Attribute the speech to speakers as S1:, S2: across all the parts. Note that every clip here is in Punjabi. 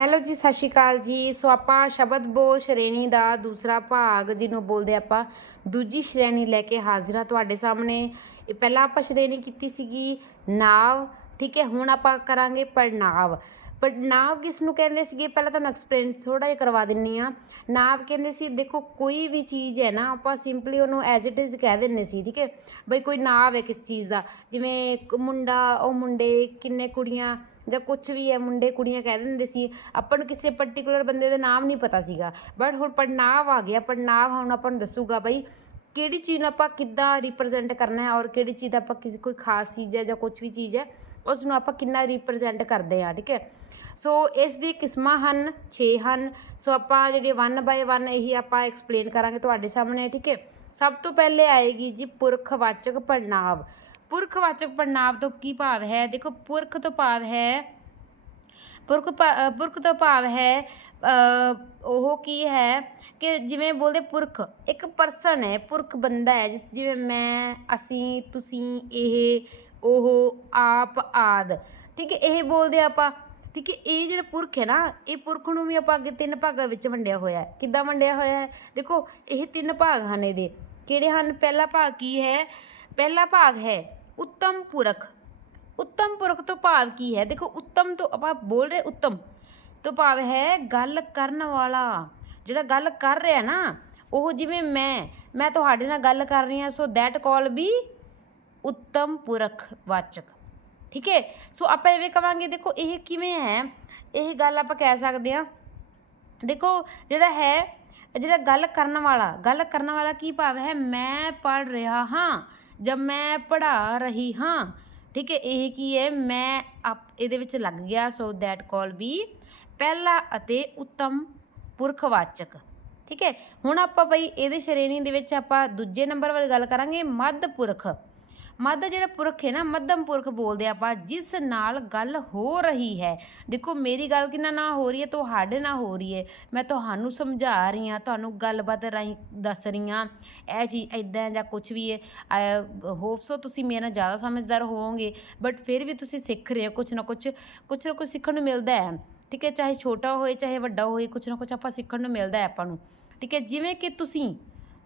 S1: ਹੈਲੋ ਜੀ, ਸਤਿ ਸ਼੍ਰੀ ਅਕਾਲ ਜੀ। ਸੋ ਆਪਾਂ ਸ਼ਬਦ ਬੋਲ ਸ਼੍ਰੇਣੀ ਦਾ ਦੂਸਰਾ ਭਾਗ, ਜਿਹਨੂੰ ਬੋਲਦੇ ਆਪਾਂ ਦੂਜੀ ਸ਼੍ਰੇਣੀ ਲੈ ਕੇ ਹਾਜ਼ਰ ਹਾਂ ਤੁਹਾਡੇ ਸਾਹਮਣੇ। ਇਹ ਪਹਿਲਾਂ ਆਪਾਂ ਸ਼੍ਰੇਣੀ ਕੀਤੀ ਸੀਗੀ ਨਾਵ, ਠੀਕ ਹੈ? ਹੁਣ ਆਪਾਂ ਕਰਾਂਗੇ ਪੜਨਾਵ ਪੜਨਾਵ ਕਿਸ ਨੂੰ ਕਹਿੰਦੇ ਸੀਗੇ? ਪਹਿਲਾਂ ਤੁਹਾਨੂੰ ਐਕਸਪਲੇਨ ਥੋੜਾ ਜਿਹਾ ਕਰਵਾ ਦਿੰਨੀ ਆ ਨਾਵ ਕਹਿੰਦੇ ਸੀ, ਦੇਖੋ, ਕੋਈ ਵੀ ਚੀਜ਼ ਹੈ ਨਾ, ਆਪਾਂ ਸਿੰਪਲੀ ਉਹਨੂੰ ਐਜ਼ ਇਟ ਇਜ਼ ਕਹਿ ਦਿੰਨੇ ਸੀ, ਠੀਕ ਹੈ? ਬਈ ਕੋਈ ਨਾਵ ਹੈ ਕਿਸ ਚੀਜ਼ ਦਾ? ਜਿਵੇਂ ਮੁੰਡਾ, ਉਹ ਮੁੰਡੇ ਕਿੰਨੇ ਕੁੜੀਆਂ ਜਾਂ ਕੁਝ ਵੀ ਹੈ, ਮੁੰਡੇ ਕੁੜੀਆਂ ਕਹਿ ਦਿੰਦੇ ਸੀ, ਆਪਾਂ ਨੂੰ ਕਿਸੇ ਪਾਰਟਿਕੂਲਰ ਬੰਦੇ ਦਾ ਨਾਮ ਨਹੀਂ ਪਤਾ ਸੀਗਾ। ਬਟ ਹੁਣ ਪੜਨਾਵ ਆ ਗਿਆ ਪੜਨਾਵ ਹੁਣ ਆਪਾਂ ਨੂੰ ਦੱਸੂਗਾ ਬਈ ਕਿਹੜੀ ਚੀਜ਼ ਨੂੰ ਆਪਾਂ ਕਿੱਦਾਂ ਰਿਪਰੈਜ਼ੈਂਟ ਕਰਨਾ ਹੈ ਔਰ ਕਿਹੜੀ ਚੀਜ਼ ਦਾ ਆਪਾਂ ਕਿਸੇ, ਕੋਈ ਖਾਸ ਚੀਜ਼ ਹੈ ਜਾਂ ਕੁਝ ਵੀ ਚੀਜ਼ ਹੈ, ਉਸ ਨੂੰ ਆਪਾਂ ਕਿੰਨਾ ਰਿਪਰੈਜ਼ੈਂਟ ਕਰਦੇ ਹਾਂ, ਠੀਕ ਹੈ? ਸੋ ਇਸ ਦੀ ਕਿਸਮਾਂ ਹਨ 6 ਹਨ। ਸੋ ਆਪਾਂ ਜਿਹੜੇ 1 ਬਾਏ 1 ਇਹੀ ਆਪਾਂ ਐਕਸਪਲੇਨ ਕਰਾਂਗੇ ਤੁਹਾਡੇ ਸਾਹਮਣੇ, ਠੀਕ ਹੈ? ਸਭ ਤੋਂ ਪਹਿਲੇ ਆਏਗੀ ਜੀ ਪੁਰਖਵਾਚਕ ਪੜਨਾਵ ਪੁਰਖਵਾਚਕ ਪੜਨਾਵ ਤੋਂ ਕੀ ਭਾਵ ਹੈ? ਦੇਖੋ, ਪੁਰਖ ਤੋਂ ਭਾਵ ਹੈ, ਪੁਰਖ ਪੁਰਖ ਤੋਂ ਭਾਵ ਹੈ ਉਹ ਕੀ ਹੈ ਕਿ ਜਿਵੇਂ ਬੋਲਦੇ ਪੁਰਖ, ਇੱਕ ਪਰਸਨ ਹੈ, ਪੁਰਖ ਬੰਦਾ ਹੈ, ਜਿਸ- ਜਿਵੇਂ ਮੈਂ, ਅਸੀਂ, ਤੁਸੀਂ, ਇਹ, ਉਹ, ਆਪ, ਆਦ। ਠੀਕ ਹੈ, ਇਹ ਬੋਲਦੇ ਆਪਾਂ। ਠੀਕ ਹੈ, ਇਹ ਜਿਹੜਾ ਪੁਰਖ ਹੈ ਨਾ, ਇਹ ਪੁਰਖ ਨੂੰ ਵੀ ਆਪਾਂ ਅੱਗੇ ਤਿੰਨ ਭਾਗਾਂ ਵਿੱਚ ਵੰਡਿਆ ਹੋਇਆ ਹੈ। ਕਿੱਦਾਂ ਵੰਡਿਆ ਹੋਇਆ ਹੈ? ਦੇਖੋ, ਇਹ ਤਿੰਨ ਭਾਗ ਹਨ ਇਹਦੇ। ਕਿਹੜੇ ਹਨ? ਪਹਿਲਾ ਭਾਗ ਕੀ ਹੈ? ਪਹਿਲਾ ਭਾਗ ਹੈ ਉੱਤਮ ਪੁਰਖ। ਉੱਤਮ ਪੁਰਖ ਤੋਂ ਭਾਵ ਕੀ ਹੈ? ਦੇਖੋ, ਉੱਤਮ ਤੋਂ ਆਪਾਂ ਬੋਲ ਰਹੇ ਉੱਤਮ ਤੋਂ ਭਾਵ ਹੈ ਗੱਲ ਕਰਨ ਵਾਲਾ। ਜਿਹੜਾ ਗੱਲ ਕਰ ਰਿਹਾ ਨਾ, ਉਹ ਜਿਵੇਂ ਮੈਂ ਮੈਂ ਤੁਹਾਡੇ ਨਾਲ ਗੱਲ ਕਰ ਰਹੀ ਹਾਂ ਸੋ ਦੈਟ ਕਾਲ ਵੀ ਉੱਤਮ ਪੁਰਖ ਵਾਚਕ। ਠੀਕ ਹੈ? ਸੋ ਆਪਾਂ ਐਵੇਂ ਕਵਾਂਗੇ, ਦੇਖੋ, ਇਹ ਕਿਵੇਂ ਹੈ? ਇਹ ਗੱਲ ਆਪਾਂ ਕਹਿ ਸਕਦੇ ਹਾਂ। ਦੇਖੋ, ਜਿਹੜਾ ਹੈ, ਜਿਹੜਾ ਗੱਲ ਕਰਨ ਵਾਲਾ, ਗੱਲ ਕਰਨ ਵਾਲਾ ਕੀ ਭਾਵ ਹੈ? ਮੈਂ ਪੜ ਰਿਹਾ ਹਾਂ। ਜਾਂ ਮੈਂ ਪੜ੍ਹਾ ਰਹੀ ਹਾਂ, ਠੀਕ ਹੈ, ਇਹ ਕੀ ਹੈ, ਮੈਂ ਆਪ ਇਹਦੇ ਵਿੱਚ ਲੱਗ ਗਿਆ ਸੋ ਦੈਟ ਕਾਲ ਵੀ ਪਹਿਲਾ ਅਤੇ ਉੱਤਮ ਪੁਰਖਵਾਚਕ, ਠੀਕ ਹੈ। ਹੁਣ ਆਪਾਂ ਬਈ ਇਹਦੇ ਸ਼੍ਰੇਣੀ ਦੇ ਵਿੱਚ ਆਪਾਂ ਦੂਜੇ ਨੰਬਰ ਵਾਲੀ ਗੱਲ ਕਰਾਂਗੇ, ਮੱਧ ਪੁਰਖ। ਮੱਧ ਜਿਹੜਾ ਪੁਰਖ ਹੈ ਨਾ, ਮੱਧਮ ਪੁਰਖ ਬੋਲਦੇ ਆਪਾਂ, ਜਿਸ ਨਾਲ ਗੱਲ ਹੋ ਰਹੀ ਹੈ। ਦੇਖੋ, ਮੇਰੀ ਗੱਲ ਕਿੰਨਾ ਨਾਲ ਹੋ ਰਹੀ ਹੈ, ਤੁਹਾਡੇ ਨਾਲ ਹੋ ਰਹੀ ਹੈ। ਮੈਂ ਤੁਹਾਨੂੰ ਸਮਝਾ ਰਹੀ ਹਾਂ, ਤੁਹਾਨੂੰ ਗੱਲਬਾਤ ਰਾਹੀਂ ਦੱਸ ਰਹੀ ਹਾਂ। ਇਹ ਚੀਜ਼ ਇਦਾਂ ਜਾਂ ਕੁਝ ਵੀ ਹੈ ਹੋਪ ਸੋ ਤੁਸੀਂ ਮੇਰੇ ਨਾਲ ਜ਼ਿਆਦਾ ਸਮਝਦਾਰ ਹੋਵੋਗੇ ਬਟ ਫਿਰ ਵੀ ਤੁਸੀਂ ਸਿੱਖ ਰਹੇ ਹੋ ਕੁਝ ਨਾ ਕੁਝ ਕੁਝ ਨਾ ਕੁਝ ਸਿੱਖਣ ਨੂੰ ਮਿਲਦਾ ਹੈ। ਠੀਕ ਹੈ, ਚਾਹੇ ਛੋਟਾ ਹੋਏ, ਚਾਹੇ ਵੱਡਾ ਹੋਏ ਕੁਝ ਨਾ ਕੁਝ ਆਪਾਂ ਸਿੱਖਣ ਨੂੰ ਮਿਲਦਾ ਹੈ ਆਪਾਂ ਨੂੰ। ਠੀਕ ਹੈ, ਜਿਵੇਂ ਕਿ ਤੁਸੀਂ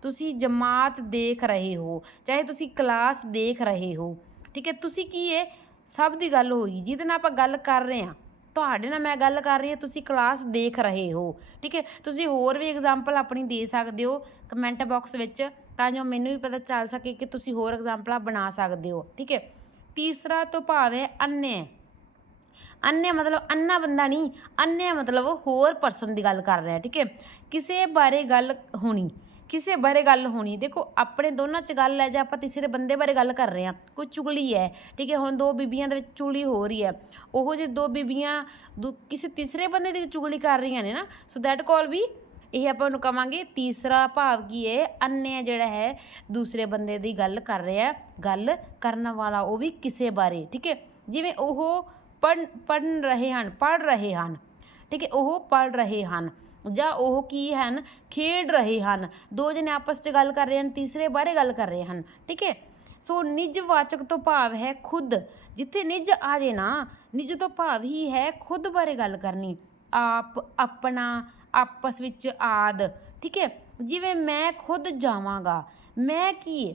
S1: ਤੁਸੀਂ ਜਮਾਤ ਦੇਖ ਰਹੇ ਹੋ, ਚਾਹੇ ਤੁਸੀਂ ਕਲਾਸ ਦੇਖ ਰਹੇ ਹੋ। ਠੀਕ ਹੈ, ਤੁਸੀਂ ਕੀ ਹੈ ਸਭ ਦੀ ਗੱਲ ਹੋਈ, ਜਿਹਦੇ ਨਾਲ ਆਪਾਂ ਗੱਲ ਕਰ ਰਹੇ ਹਾਂ? ਤੁਹਾਡੇ ਨਾਲ ਮੈਂ ਗੱਲ ਕਰ ਰਹੀ ਹਾਂ, ਤੁਸੀਂ ਕਲਾਸ ਦੇਖ ਰਹੇ ਹੋ। ਠੀਕ ਹੈ, ਤੁਸੀਂ ਹੋਰ ਵੀ ਐਗਜ਼ਾਮਪਲ ਆਪਣੀ ਦੇ ਸਕਦੇ ਹੋ ਕਮੈਂਟ ਬਾਕਸ ਵਿੱਚ, ਤਾਂ ਜੋ ਮੈਨੂੰ ਵੀ ਪਤਾ ਚੱਲ ਸਕੇ ਕਿ ਤੁਸੀਂ ਹੋਰ ਐਗਜ਼ਾਮਪਲਾਂ ਬਣਾ ਸਕਦੇ ਹੋ। ਠੀਕ ਹੈ, ਤੀਸਰਾ ਤੋਂ ਭਾਵ ਹੈ ਅੰਨੇ ਅੰਨੇ ਮਤਲਬ ਅੰਨਾ ਬੰਦਾ ਨਹੀਂ ਅੰਨੇ ਮਤਲਬ ਹੋਰ ਪਰਸਨ ਦੀ ਗੱਲ ਕਰ ਰਿਹਾ। ਠੀਕ ਹੈ, ਕਿਸੇ ਬਾਰੇ ਗੱਲ ਹੋਣੀ। ਕਿਸੇ ਬਾਰੇ ਗੱਲ ਹੋਣੀ। ਦੇਖੋ, ਆਪਣੇ ਦੋਨਾਂ 'ਚ ਗੱਲ ਹੈ, ਜਾਂ ਆਪਾਂ ਤੀਸਰੇ ਬੰਦੇ ਬਾਰੇ ਗੱਲ ਕਰ ਰਹੇ ਹਾਂ, ਕੋਈ ਚੁਗਲੀ ਹੈ, ਠੀਕ ਹੈ, ਹੁਣ ਦੋ ਬੀਬੀਆਂ ਦੇ ਵਿੱਚ ਚੁਗਲੀ ਹੋ ਰਹੀ ਹੈ, ਉਹ ਜਿਹੜੀ ਦੋ ਬੀਬੀਆਂ ਦੂ- ਕਿਸੇ ਤੀਸਰੇ ਬੰਦੇ ਦੀ ਚੁਗਲੀ ਕਰ ਰਹੀਆਂ ਨੇ ਨਾ ਸੋ ਦੈਟ ਕਾਲ ਵੀ ਇਹ ਆਪਾਂ ਉਹਨੂੰ ਕਵਾਂਗੇ, ਤੀਸਰਾ ਭਾਵ ਕੀ ਹੈ ਅੰਨੇ ਜਿਹੜਾ ਹੈ, ਦੂਸਰੇ ਬੰਦੇ ਦੀ ਗੱਲ ਕਰ ਰਿਹਾ ਗੱਲ ਕਰਨ ਵਾਲਾ ਉਹ ਵੀ ਕਿਸੇ ਬਾਰੇ, ਠੀਕ ਹੈ, ਜਿਵੇਂ ਉਹ ਪੜ੍ਹ ਪੜ੍ਹ ਰਹੇ ਹਨ, ਪੜ੍ਹ ਰਹੇ ਹਨ। ਠੀਕ ਹੈ, ਉਹ ਪੜ੍ਹ ਰਹੇ ਹਨ ਜਾਂ ਉਹ ਕੀ ਹਨ, ਖੇਡ ਰਹੇ ਹਨ। ਦੋ ਜਣੇ ਆਪਸ 'ਚ ਗੱਲ ਕਰ ਰਹੇ ਹਨ, ਤੀਸਰੇ ਬਾਰੇ ਗੱਲ ਕਰ ਰਹੇ ਹਨ, ਠੀਕ ਹੈ। ਸੋ ਨਿਜਵਾਚਕ ਤੋਂ ਭਾਵ ਹੈ ਖੁਦ। ਜਿੱਥੇ ਨਿਜ ਆ ਜੇ ਨਾ, ਨਿਜ ਤੋਂ ਭਾਵ ਹੀ ਹੈ ਖੁਦ ਬਾਰੇ ਗੱਲ ਕਰਨੀ। ਆਪ, ਆਪਣਾ, ਆਪਸ ਵਿੱਚ ਆਦ, ਠੀਕ ਹੈ। ਜਿਵੇਂ ਮੈਂ ਖੁਦ ਜਾਵਾਂਗਾ, ਮੈਂ ਕੀ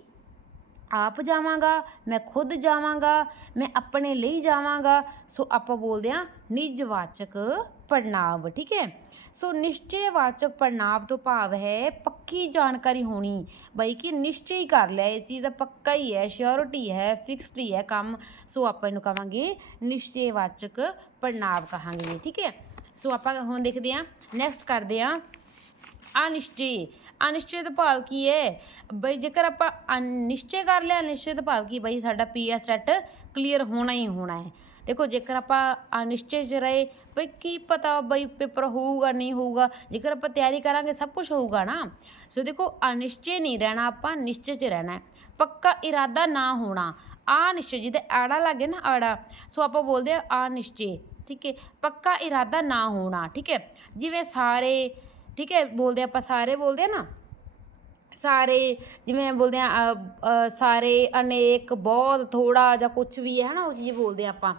S1: ਆਪ ਜਾਵਾਂਗਾ, ਮੈਂ ਖੁਦ ਜਾਵਾਂਗਾ, ਮੈਂ ਆਪਣੇ ਲਈ ਜਾਵਾਂਗਾ। ਸੋ ਆਪਾਂ ਬੋਲਦੇ ਹਾਂ ਨਿਜਵਾਚਕ ਪੜਨਾਵ ਠੀਕ ਹੈ? ਸੋ ਨਿਸ਼ਚੈਵਾਚਕ ਪੜਨਾਵ ਤੋਂ ਭਾਵ ਹੈ ਪੱਕੀ ਜਾਣਕਾਰੀ ਹੋਣੀ। ਬਈ ਕਿ ਨਿਸ਼ਚੈ ਹੀ ਕਰ ਲਿਆ, ਇਹ ਚੀਜ਼ ਦਾ ਪੱਕਾ ਹੀ ਹੈ ਸ਼ੋਰਿਟੀ ਹੈ ਫਿਕਸਡ ਹੀ ਹੈ ਕੰਮ। ਸੋ ਆਪਾਂ ਇਹਨੂੰ ਕਵਾਂਗੇ ਨਿਸ਼ਚੈਵਾਚਕ ਪੜਨਾਵ ਕਹਾਂਗੇ, ਠੀਕ ਹੈ? ਸੋ ਆਪਾਂ ਹੁਣ ਦੇਖਦੇ ਹਾਂ ਨੈਕਸਟ ਕਰਦੇ ਹਾਂ। ਅਨਿਸ਼ਚੈ ਅਨਿਸ਼ਚਿਤ ਭਾਵ ਕੀ ਹੈ? ਬਈ ਜੇਕਰ ਆਪਾਂ ਅਨਿਸ਼ਚੈ ਕਰ ਲਿਆ, ਅਨਿਸ਼ਚਿਤ ਭਾਵ ਕੀ? ਬਈ ਸਾਡਾ ਪੀਐਸ ਸੈਟ ਕਲੀਅਰ ਹੋਣਾ ਹੀ ਹੋਣਾ ਹੈ। ਦੇਖੋ, ਜੇਕਰ ਆਪਾਂ ਅਨਿਸ਼ਚੈ 'ਚ ਰਹੇ, ਬਈ ਕੀ ਪਤਾ ਬਈ ਪੇਪਰ ਹੋਊਗਾ, ਨਹੀਂ ਹੋਊਗਾ? ਜੇਕਰ ਆਪਾਂ ਤਿਆਰੀ ਕਰਾਂਗੇ, ਸਭ ਕੁਝ ਹੋਊਗਾ ਨਾ। ਸੋ ਦੇਖੋ ਅਨਿਸ਼ਚੈ ਨਹੀਂ ਰਹਿਣਾ, ਆਪਾਂ ਨਿਸ਼ਚੈ 'ਚ ਰਹਿਣਾ ਪੱਕਾ ਇਰਾਦਾ ਨਾ ਹੋਣਾ। ਆ ਨਿਸ਼ਚੈ ਜਿਹਦੇ ਆੜਾ ਲੱਗੇ ਨਾ ਆੜਾ, ਸੋ ਆਪਾਂ ਬੋਲਦੇ ਆ ਆ ਨਿਸ਼ਚੈ ਠੀਕ ਹੈ? ਪੱਕਾ ਇਰਾਦਾ ਨਾ ਹੋਣਾ, ਠੀਕ ਹੈ? ਜਿਵੇਂ ਸਾਰੇ ਠੀਕ ਹੈ, ਬੋਲਦੇ ਆਪਾਂ ਸਾਰੇ ਬੋਲਦੇ ਆ ਨਾ। ਸਾਰੇ ਜਿਵੇਂ ਬੋਲਦੇ ਆ ਸਾਰੇ ਅਨੇਕ, ਬਹੁਤ ਥੋੜਾ ਜਾਂ ਕੁਝ ਵੀ ਹੈ ਨਾ ਉਸ ਜੀ ਬੋਲਦੇ ਆ ਆਪਾਂ।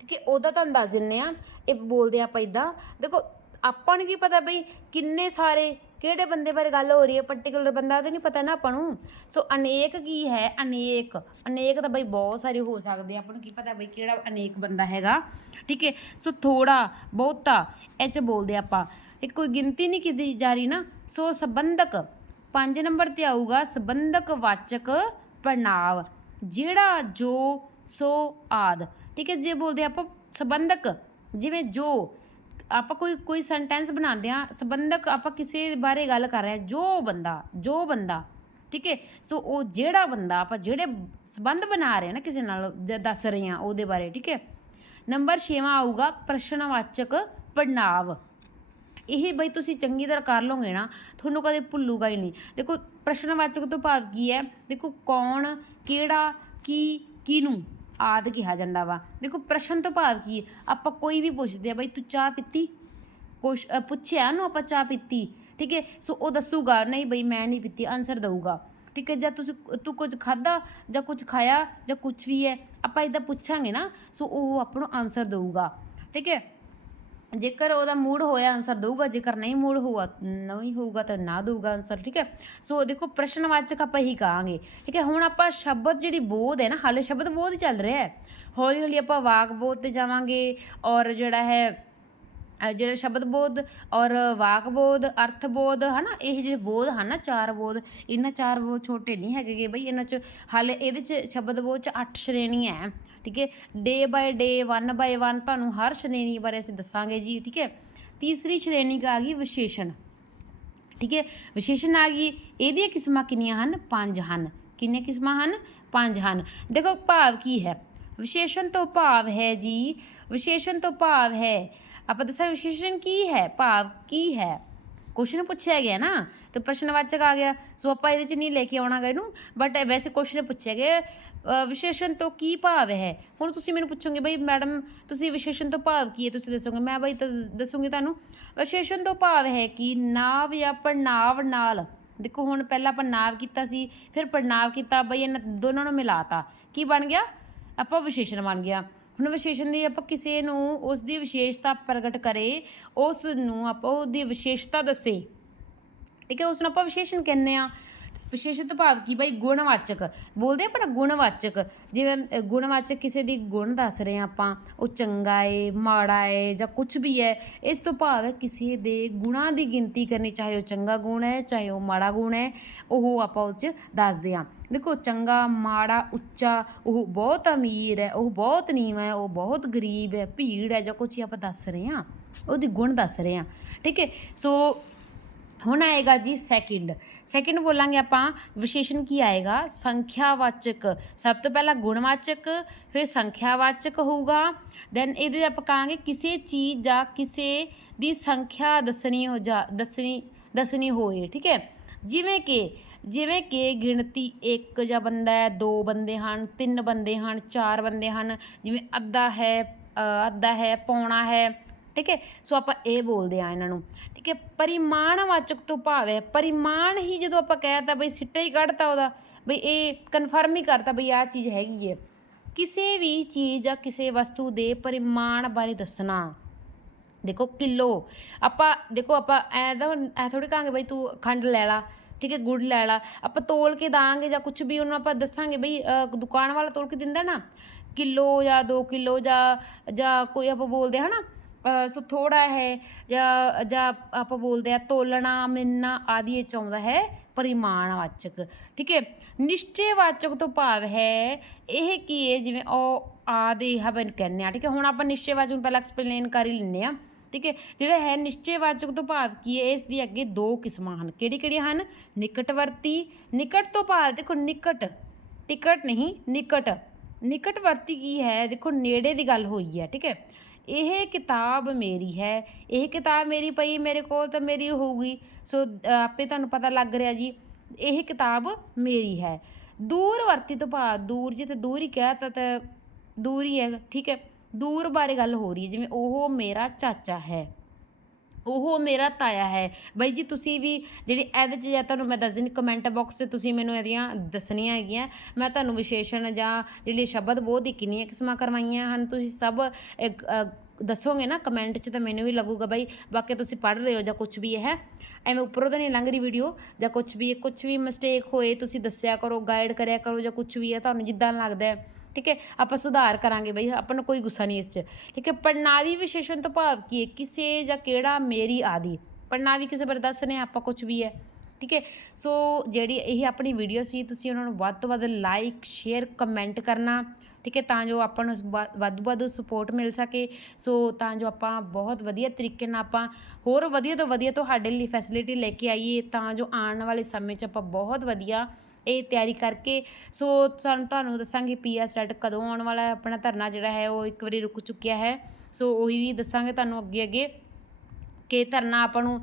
S1: ਠੀਕ ਹੈ, ਉਹਦਾ ਤੁਹਾਨੂੰ ਦੱਸ ਦਿੰਨੇ ਆ, ਇਹ ਬੋਲਦੇ ਆਪਾਂ ਇਦਾਂ ਦੇਖੋ, ਆਪਾਂ ਨੂੰ ਕੀ ਪਤਾ ਬਈ ਕਿੰਨੇ ਸਾਰੇ, ਕਿਹੜੇ ਬੰਦੇ ਬਾਰੇ ਗੱਲ ਹੋ ਰਹੀ ਹੈ ਪਾਰਟਿਕੂਲਰ ਬੰਦਾ ਤਾਂ ਨਹੀਂ ਪਤਾ ਨਾ ਆਪਾਂ ਨੂੰ। ਸੋ ਅਨੇਕ ਕੀ ਹੈ, ਅਨੇਕ। ਅਨੇਕ ਤਾਂ ਬਈ ਬਹੁਤ ਸਾਰੇ ਹੋ ਸਕਦੇ ਆਪਾਂ ਨੂੰ ਕੀ ਪਤਾ ਬਈ ਕਿਹੜਾ ਅਨੇਕ ਬੰਦਾ ਹੈਗਾ। ਠੀਕ ਹੈ, ਸੋ ਥੋੜਾ ਬਹੁਤਾ, ਇਹ ਚ ਬੋਲਦੇ ਆਪਾਂ। ਇਹ ਕੋਈ ਗਿਣਤੀ ਨਹੀਂ ਕੀਤੀ ਜਾ ਰਹੀ ਨਾ, ਸੋ ਸੰਬੰਧਕ ਪੰਜ ਨੰਬਰ ਤੇ ਆਊਗਾ, ਸੰਬੰਧਕ ਵਾਚਕ ਪੜਨਾਵ ਜਿਹੜਾ ਜੋ, ਸੋ, ਆਦ। ਠੀਕ ਹੈ ਜੇ ਬੋਲਦੇ ਆਪਾਂ ਸੰਬੰਧਕ, ਜਿਵੇਂ ਜੋ, ਆਪਾਂ ਕੋਈ ਕੋਈ ਸੈਂਟੈਂਸ ਬਣਾਉਂਦੇ ਆ ਸੰਬੰਧਕ ਆਪਾਂ ਕਿਸੇ ਬਾਰੇ ਗੱਲ ਕਰ ਰਹੇ ਹਾਂ, ਜੋ ਬੰਦਾ ਜੋ ਬੰਦਾ, ਠੀਕ ਹੈ, ਸੋ ਉਹ ਜਿਹੜਾ ਬੰਦਾ, ਆਪਾਂ ਜਿਹੜੇ ਸੰਬੰਧ ਬਣਾ ਰਹੇ ਹਾਂ ਨਾ ਕਿਸੇ ਨਾਲ, ਜਾਂ ਦੱਸ ਰਹੇ ਹਾਂ ਉਹਦੇ ਬਾਰੇ, ਠੀਕ ਹੈ। ਨੰਬਰ 6ਵਾਂ ਆਊਗਾ ਪ੍ਰਸ਼ਨਵਾਚਕ ਪੜਨਾਵ ਇਹ ਬਈ ਤੁਸੀਂ ਚੰਗੀ ਤਰ੍ਹਾਂ ਕਰ ਲਓਗੇ ਨਾ, ਤੁਹਾਨੂੰ ਕਦੇ ਭੁੱਲੂਗਾ ਹੀ ਨਹੀਂ। ਦੇਖੋ, ਪ੍ਰਸ਼ਨਵਾਚਕ ਤੋਂ ਭਾਵ ਕੀ ਹੈ? ਦੇਖੋ, ਕੌਣ, ਕਿਹੜਾ, ਕੀ, ਕਿਹਨੂੰ ਆਦ ਕਿਹਾ ਜਾਂਦਾ ਵਾ। ਦੇਖੋ, ਪ੍ਰਸ਼ਨ ਤੋਂ ਭਾਵ ਕੀ ਹੈ? ਆਪਾਂ ਕੋਈ ਵੀ ਪੁੱਛਦੇ ਆ, ਬਈ ਤੂੰ ਚਾਹ ਪੀਤੀ? ਕੁਛ ਪੁੱਛਿਆ ਨੂੰ ਆਪਾਂ ਚਾਹ ਪੀਤੀ? ਠੀਕ ਹੈ? ਸੋ ਉਹ ਦੱਸੂਗਾ, ਨਹੀਂ ਬਈ ਮੈਂ ਨਹੀਂ ਪੀਤੀ ਆਨਸਰ ਦਊਗਾ। ਠੀਕ ਹੈ? ਜਾਂ ਤੁਸੀਂ, ਤੂੰ ਕੁਝ ਖਾਦਾ ਜਾਂ ਕੁਝ ਖਾਇਆ, ਜਾਂ ਕੁਝ ਵੀ ਹੈ, ਆਪਾਂ ਇਦਾਂ ਪੁੱਛਾਂਗੇ ਨਾ, ਸੋ ਉਹ ਆਪਾਂ ਨੂੰ ਆਨਸਰ ਦਊਗਾ। ਠੀਕ ਹੈ? ਜੇਕਰ ਉਹਦਾ ਮੂਡ ਹੋਇਆ ਆਨਸਰ ਦਊਗਾ, ਜੇਕਰ ਨਹੀਂ ਮੂਡ ਹੋਊਗਾ, ਨਹੀਂ ਹੋਊਗਾ ਤਾਂ ਨਾ ਦਊਗਾ ਆਨਸਰ ਠੀਕ ਹੈ? ਸੋ ਦੇਖੋ, ਪ੍ਰਸ਼ਨਵਾਚਕ ਆਪਾਂ ਹੀ ਕਹਾਂਗੇ, ਠੀਕ ਹੈ? ਹੁਣ ਆਪਾਂ ਸ਼ਬਦ ਜਿਹੜੀ ਬੋਧ ਹੈ ਨਾ, ਹਾਲੇ ਸ਼ਬਦ ਬੋਧ ਹੀ ਚੱਲ ਰਿਹਾ ਹੈ। ਹੌਲੀ ਹੌਲੀ ਆਪਾਂ ਵਾਕ ਬੋਧ ਤੇ ਜਾਵਾਂਗੇ ਔਰ ਜਿਹੜਾ ਹੈ ਜਿਹੜਾ ਸ਼ਬਦ ਬੋਧ ਔਰ ਵਾਕ ਬੋਧ, ਅਰਥ ਬੋਧ, ਹਨਾ, ਇਹ ਜਿਹੜੇ ਬੋਧ ਹਨ ਨਾ, ਚਾਰ ਬੋਧ, ਇਹਨਾਂ ਚਾਰ ਬੋਧ ਛੋਟੇ ਨਹੀਂ ਹੈਗੇ ਬਈ, ਇਹਨਾਂ ਚ ਹਾਲੇ ਇਹਦੇ ਚ ਸ਼ਬਦ ਬੋਧ ਚ ਅੱਠ ਸ਼੍ਰੇਣੀਆਂ ਹੈ ਠੀਕ ਹੈ day by day, one by one, ਤੁਹਾਨੂੰ ਹਰ ਸ਼੍ਰੇਣੀ ਬਾਰੇ ਅਸੀਂ ਦੱਸਾਂਗੇ ਜੀ, ਠੀਕ ਹੈ ਤੀਸਰੀ ਸ਼੍ਰੇਣੀ ਆ ਗਈ ਵਿਸ਼ੇਸ਼ਣ, ਠੀਕ ਹੈ ਵਿਸ਼ੇਸ਼ਣ ਆ ਗਈ, ਇਹਦੀਆਂ ਕਿਸਮਾਂ ਕਿੰਨੀਆਂ ਹਨ? ਪੰਜ ਹਨ। ਕਿੰਨੀਆਂ ਕਿਸਮਾਂ ਹਨ? ਪੰਜ ਹਨ। ਦੇਖੋ, ਭਾਵ ਕੀ ਹੈ? ਵਿਸ਼ੇਸ਼ਣ ਤੋਂ ਭਾਵ ਹੈ ਜੀ, ਵਿਸ਼ੇਸ਼ਣ ਤੋਂ ਭਾਵ ਹੈ ਆਪਾਂ ਦੱਸਾਂ ਵਿਸ਼ੇਸ਼ਣ ਕੀ ਹੈ? ਭਾਵ ਕੀ ਹੈ? ਕੁਐਸਚਨ ਪੁੱਛਿਆ ਗਿਆ ਨਾ, ਤੇ ਪ੍ਰਸ਼ਨਵਾਚਕ ਆ ਗਿਆ, ਸੋ ਆਪਾਂ ਇਹਦੇ ਚ ਨਹੀਂ ਲੈ ਕੇ ਆਉਣਾਗਾ ਇਹਨੂੰ ਬਟ ਵੈਸੇ ਕੁਐਸਚਨ ਪੁੱਛਿਆ ਗਿਆ ਵਿਸ਼ੇਸ਼ਣ ਤੋਂ ਕੀ ਭਾਵ ਹੈ? ਹੁਣ ਤੁਸੀਂ ਮੈਨੂੰ ਪੁੱਛੋਗੇ, ਬਈ ਮੈਡਮ ਤੁਸੀਂ ਵਿਸ਼ੇਸ਼ਣ ਤੋਂ ਭਾਵ ਕੀ ਹੈ, ਤੁਸੀਂ ਦੱਸੋਗੇ? ਮੈਂ ਬਈ ਤਾਂ ਦੱਸੂਗੀ ਤੁਹਾਨੂੰ, ਵਿਸ਼ੇਸ਼ਣ ਤੋਂ ਭਾਵ ਹੈ ਕਿ ਨਾਵ ਜਾਂ ਪੜਨਾਵ ਨਾਲ, ਦੇਖੋ ਹੁਣ ਪਹਿਲਾਂ ਆਪਾਂ ਨਾਵ ਕੀਤਾ ਸੀ, ਫਿਰ ਪੜਨਾਵ ਕੀਤਾ, ਬਈ ਇਹਨਾਂ ਦੋਨਾਂ ਨੂੰ ਮਿਲਾਤਾ, ਕੀ ਬਣ ਗਿਆ? ਆਪਾਂ ਵਿਸ਼ੇਸ਼ਣ ਬਣ ਗਿਆ। ਹੁਣ ਵਿਸ਼ੇਸ਼ਣ ਦੀ ਆਪਾਂ ਕਿਸੇ ਨੂੰ ਉਸ ਦੀ ਵਿਸ਼ੇਸ਼ਤਾ ਪ੍ਰਗਟ ਕਰੇ, ਉਸ ਨੂੰ ਆਪਾਂ ਉਹਦੀ ਵਿਸ਼ੇਸ਼ਤਾ ਦੱਸੇ। ਠੀਕ ਹੈ, ਉਸ ਨੂੰ ਆਪਾਂ ਵਿਸ਼ੇਸ਼ਣ ਕਹਿੰਦੇ ਆ ਵਿਸ਼ੇਸ਼ਣ ਭਾਵ ਕੀ ਬਈ? ਗੁਣਵਾਚਕ। ਬੋਲਦੇ ਆਪਾਂ ਨਾ ਗੁਣਵਾਚਕ। ਜਿਵੇਂ ਗੁਣਵਾਚਕ ਕਿਸੇ ਦੀ ਗੁਣ ਦੱਸ ਰਹੇ ਆ ਆਪਾਂ, ਉਹ ਚੰਗਾ ਏ, ਮਾੜਾ ਏ ਜਾਂ ਕੁਝ ਵੀ ਹੈ, ਇਸ ਤੋਂ ਭਾਵ ਹੈ ਕਿਸੇ ਦੇ ਗੁਣਾਂ ਦੀ ਗਿਣਤੀ ਕਰਨੀ, ਚਾਹੇ ਉਹ ਚੰਗਾ ਗੁਣ ਹੈ, ਚਾਹੇ ਉਹ ਮਾੜਾ ਗੁਣ ਹੈ, ਉਹ ਆਪਾਂ ਉਹ 'ਚ ਦੱਸਦੇ ਆ ਦੇਖੋ, ਚੰਗਾ, ਮਾੜਾ, ਉੱਚਾ, ਉਹ ਬਹੁਤ ਅਮੀਰ ਹੈ, ਉਹ ਬਹੁਤ ਨੀਵਾਂ ਹੈ, ਉਹ ਬਹੁਤ ਗਰੀਬ ਹੈ, ਭੀੜ ਹੈ ਜਾਂ ਕੁਝ ਆਪਾਂ ਦੱਸ ਰਹੇ ਆ ਉਹਦੀ ਗੁਣ ਦੱਸ ਰਹੇ ਆ ਠੀਕ ਹੈ? ਸੋ ਹੁਣ ਆਏਗਾ ਜੀ ਸੈਕਿੰਡ ਸੈਕਿੰਡ ਬੋਲਾਂਗੇ ਆਪਾਂ, ਵਿਸ਼ੇਸ਼ਣ ਕੀ ਆਏਗਾ? ਸੰਖਿਆਵਾਚਕ। ਸਭ ਤੋਂ ਪਹਿਲਾਂ ਗੁਣਵਾਚਕ, ਫਿਰ ਸੰਖਿਆਵਾਚਕ ਹੋਊਗਾ। ਦੈਨ ਇਹਦੇ ਆਪਾਂ ਕਹਾਂਗੇ ਕਿਸੇ ਚੀਜ਼ ਜਾਂ ਕਿਸੇ ਦੀ ਸੰਖਿਆ ਦੱਸਣੀ ਹੋ ਜਾ, ਦੱਸਣੀ ਦੱਸਣੀ ਹੋਏ, ਠੀਕ ਹੈ? ਜਿਵੇਂ ਕਿ ਜਿਵੇਂ ਕਿ ਗਿਣਤੀ ਇੱਕ ਜਾਂ ਬੰਦਾ ਹੈ, ਦੋ ਬੰਦੇ ਹਨ, ਤਿੰਨ ਬੰਦੇ ਹਨ, ਚਾਰ ਬੰਦੇ ਹਨ, ਜਿਵੇਂ ਅੱਧਾ ਹੈ ਅੱਧਾ ਹੈ, ਪੌਣਾ ਹੈ ਠੀਕ ਹੈ? ਸੋ ਆਪਾਂ ਇਹ ਬੋਲਦੇ ਆ ਇਹਨਾਂ ਨੂੰ, ਠੀਕ ਹੈ? ਪਰਿਮਾਣਵਾਚਕ ਤੋਂ ਭਾਵ ਹੈ, ਪਰਿਮਾਣ ਹੀ ਜਦੋਂ ਆਪਾਂ ਕਹਿਤਾ ਬਈ ਸਿੱਟਾ ਹੀ ਕੱਢਤਾ ਉਹਦਾ, ਬਈ ਇਹ ਕਨਫਰਮ ਹੀ ਕਰਤਾ ਬਈ ਆਹ ਚੀਜ਼ ਹੈਗੀ ਹੈ। ਕਿਸੇ ਵੀ ਚੀਜ਼ ਜਾਂ ਕਿਸੇ ਵਸਤੂ ਦੇ ਪਰਿਮਾਣ ਬਾਰੇ ਦੱਸਣਾ। ਦੇਖੋ ਕਿਲੋ, ਆਪਾਂ ਦੇਖੋ ਆਪਾਂ ਐ ਤਾਂ ਐ ਥੋੜੀ ਕਹਾਂਗੇ ਬਈ ਤੂੰ ਖੰਡ ਲੈ ਲਾ, ਠੀਕ ਹੈ? ਗੁੜ ਲੈ ਲਾ, ਆਪਾਂ ਤੋਲ ਕੇ ਦਾਂਗੇ ਜਾਂ ਕੁਝ ਵੀ ਉਹਨੂੰ ਆਪਾਂ ਦੱਸਾਂਗੇ ਬਈ ਦੁਕਾਨ ਵਾਲਾ ਤੋਲ ਕੇ ਦਿੰਦਾ ਨਾ। ਕਿਲੋ ਜਾਂ 2 ਕਿਲੋ ਜਾਂ ਜਾਂ ਕੋਈ ਆਪਾਂ ਬੋਲਦੇ ਹਾਂ ਨਾ ਸੋ ਥੋੜਾ ਹੈ ਜਾਂ ਜਾਂ ਆਪਾਂ ਬੋਲਦੇ ਆ ਤੋਲਣਾ, ਮਿੰਨਾ ਆਦਿ ਇਹ ਚ ਆਉਂਦਾ ਹੈ ਪਰਿਮਾਣਵਾਚਕ। ਠੀਕ ਹੈ? ਨਿਸ਼ਚੈਵਾਚਕ ਤੋਂ ਭਾਵ ਹੈ ਇਹ ਕੀ ਹੈ ਜਿਵੇਂ ਉਹ ਆਦਿ ਹਵਨ ਕਹਿੰਦੇ ਆ ਠੀਕ ਹੈ? ਹੁਣ ਆਪਾਂ ਨਿਸ਼ਚੈਵਾਚਕ ਨੂੰ ਪਹਿਲਾਂ ਐਕਸਪਲੇਨ ਕਰ ਹੀ ਲੈਂਦੇ ਆ ਠੀਕ ਹੈ? ਜਿਹੜਾ ਹੈ ਨਿਸ਼ਚੈਵਾਚਕ ਤੋਂ ਭਾਵ ਕੀ ਹੈ? ਇਸ ਦੀ ਅੱਗੇ ਦੋ ਕਿਸਮਾਂ ਹਨ। ਕਿਹੜੀ, ਕਿਹੜੀਆਂ ਹਨ? ਨਿਕਟਵਰਤੀ। ਨਿਕਟ ਤੋਂ ਭਾਵ ਦੇਖੋ ਨਿਕਟ। ਟਿਕਟ ਨਹੀਂ, ਨਿਕਟ। ਨਿਕਟਵਰਤੀ ਕੀ ਹੈ? ਦੇਖੋ ਨੇੜੇ ਦੀ ਗੱਲ ਹੋਈ ਹੈ। ਠੀਕ ਹੈ? ਇਹ ਕਿਤਾਬ ਮੇਰੀ ਹੈ, ਇਹ ਕਿਤਾਬ ਮੇਰੀ ਪਈ ਮੇਰੇ ਕੋਲ ਤਾਂ ਮੇਰੀ ਹੋਊਗੀ। ਸੋ ਆਪੇ ਤੁਹਾਨੂੰ ਪਤਾ ਲੱਗ ਰਿਹਾ ਜੀ, ਇਹ ਕਿਤਾਬ ਮੇਰੀ ਹੈ। ਦੂਰਵਰਤੀ ਤੋਂ ਭਾਵ, ਦੂਰ ਜੇ ਤੇ ਦੂਰ ਹੀ ਕਹਿਤਾ ਤਾਂ ਦੂਰ ਹੀ ਹੈ, ਠੀਕ ਹੈ। ਦੂਰ ਬਾਰੇ ਗੱਲ ਹੋ ਰਹੀ ਹੈ, ਜਿਵੇਂ ਉਹ ਮੇਰਾ ਚਾਚਾ ਹੈ। ਉਹ ਮੇਰਾ ਤਾਇਆ ਹੈ। ਬਾਈ ਜੀ, ਤੁਸੀਂ ਵੀ ਜਿਹੜੀ ਇਹਦੇ 'ਚ ਜਾਂ ਤੁਹਾਨੂੰ ਮੈਂ ਦੱਸ ਦਿੰਦੀ ਕਮੈਂਟ ਬਾਕਸ 'ਚ ਤੁਸੀਂ ਮੈਨੂੰ ਇਹਦੀਆਂ ਦੱਸਣੀਆਂ ਹੈਗੀਆਂ। ਮੈਂ ਤੁਹਾਨੂੰ ਵਿਸ਼ੇਸ਼ਣ ਜਾਂ ਜਿਹੜੇ ਸ਼ਬਦ ਬਹੁਤ ਹੀ ਕਿੰਨੀਆਂ ਕਿਸਮਾਂ ਕਰਵਾਈਆਂ ਹਨ। ਤੁਸੀਂ ਸਭ ਦੱਸੋਗੇ ਨਾ ਕਮੈਂਟ 'ਚ ਤਾਂ ਮੈਨੂੰ ਵੀ ਲੱਗੂਗਾ ਬਾਈ। ਬਾਕੀ ਤੁਸੀਂ ਪੜ੍ਹ ਰਹੇ ਹੋ ਜਾਂ ਕੁਝ ਵੀ ਹੈ ਐਵੇਂ ਉੱਪਰੋਂ ਤਾਂ ਨਹੀਂ ਲੰਘ ਰਹੀ ਵੀਡੀਓ ਜਾਂ ਕੁਝ ਵੀ ਕੁਝ ਵੀ ਮਿਸਟੇਕ ਹੋਏ ਤੁਸੀਂ ਦੱਸਿਆ ਕਰੋ ਗਾਈਡ ਕਰਿਆ ਕਰੋ ਜਾਂ ਕੁਝ ਵੀ ਹੈ, ਤੁਹਾਨੂੰ ਜਿੱਦਾਂ ਲੱਗਦਾ ਹੈ। ਠੀਕ ਹੈ? ਆਪਾਂ ਸੁਧਾਰ ਕਰਾਂਗੇ ਬਈ, ਆਪਾਂ ਨੂੰ ਕੋਈ ਗੁੱਸਾ ਨਹੀਂ ਇਸ 'ਚ। ਠੀਕ ਹੈ? ਪੜਨਾਵੀ ਵਿਸ਼ੇਸ਼ਣ ਤੋਂ ਭਾਵ ਕੀ ਹੈ? ਕਿਸੇ ਜਾਂ ਕਿਹੜਾ, ਮੇਰੀ ਆਦਿ। ਪੜਨਾਵੀ ਕਿਸੇ ਬਾਰੇ ਦੱਸ ਰਹੇ ਆਪਾਂ ਕੁਝ ਵੀ ਹੈ। ਠੀਕ ਹੈ? ਸੋ ਜਿਹੜੀ ਇਹ ਆਪਣੀ ਵੀਡੀਓ ਸੀ, ਤੁਸੀਂ ਉਹਨਾਂ ਨੂੰ ਵੱਧ ਤੋਂ ਵੱਧ ਲਾਈਕ ਸ਼ੇਅਰ ਕਮੈਂਟ ਕਰਨਾ। ਠੀਕ ਹੈ? ਤਾਂ ਜੋ ਆਪਾਂ ਨੂੰ ਵ- ਵੱਧ ਤੋਂ ਵੱਧ ਸਪੋਰਟ ਮਿਲ ਸਕੇ। ਸੋ ਤਾਂ ਜੋ ਆਪਾਂ ਬਹੁਤ ਵਧੀਆ ਤਰੀਕੇ ਨਾਲ ਆਪਾਂ ਹੋਰ ਵਧੀਆ ਤੋਂ ਵਧੀਆ ਤੁਹਾਡੇ ਲਈ ਫੈਸਿਲਿਟੀ ਲੈ ਕੇ ਆਈਏ। ਤਾਂ ਜੋ ਆਉਣ ਵਾਲੇ ਸਮੇਂ 'ਚ ਆਪਾਂ ਬਹੁਤ ਵਧੀਆ ਇਹ ਤਿਆਰੀ ਕਰਕੇ। ਸੋ ਸਾਨੂੰ ਤੁਹਾਨੂੰ ਦੱਸਾਂਗੇ ਪੀਆਰ ਸੈਟ ਕਦੋਂ ਆਉਣ ਵਾਲਾ ਆਪਣਾ ਧਰਨਾ ਜਿਹੜਾ ਹੈ ਉਹ ਇੱਕ ਵਾਰੀ ਰੁਕ ਚੁੱਕਿਆ ਹੈ। ਸੋ ਉਹੀ ਵੀ ਦੱਸਾਂਗੇ ਤੁਹਾਨੂੰ ਅੱਗੇ ਅੱਗੇ ਕਿ ਧਰਨਾ ਆਪਾਂ ਨੂੰ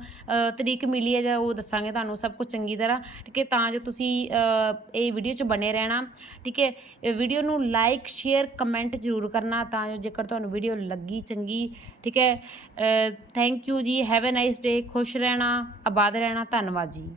S1: ਤਰੀਕ ਮਿਲੀ ਹੈ ਜਾਂ ਉਹ ਦੱਸਾਂਗੇ ਤੁਹਾਨੂੰ ਸਭ ਕੁਝ ਚੰਗੀ ਤਰ੍ਹਾਂ, ਠੀਕ ਹੈ? ਤਾਂ ਜੋ ਤੁਸੀਂ ਇਹ ਵੀਡੀਓ 'ਚ ਬਣੇ ਰਹਿਣਾ, ਠੀਕ ਹੈ? ਵੀਡੀਓ ਨੂੰ ਲਾਈਕ ਸ਼ੇਅਰ ਕਮੈਂਟ ਜ਼ਰੂਰ ਕਰਨਾ ਤਾਂ ਜੋ ਜੇਕਰ ਤੁਹਾਨੂੰ ਵੀਡੀਓ ਲੱਗੀ ਚੰਗੀ, ਠੀਕ ਹੈ? ਥੈਂਕ ਯੂ ਜੀ ਹੈਵ ਅ ਨਾਈਸ ਡੇ ਖੁਸ਼ ਰਹਿਣਾ, ਆਬਾਦ ਰਹਿਣਾ, ਧੰਨਵਾਦ ਜੀ।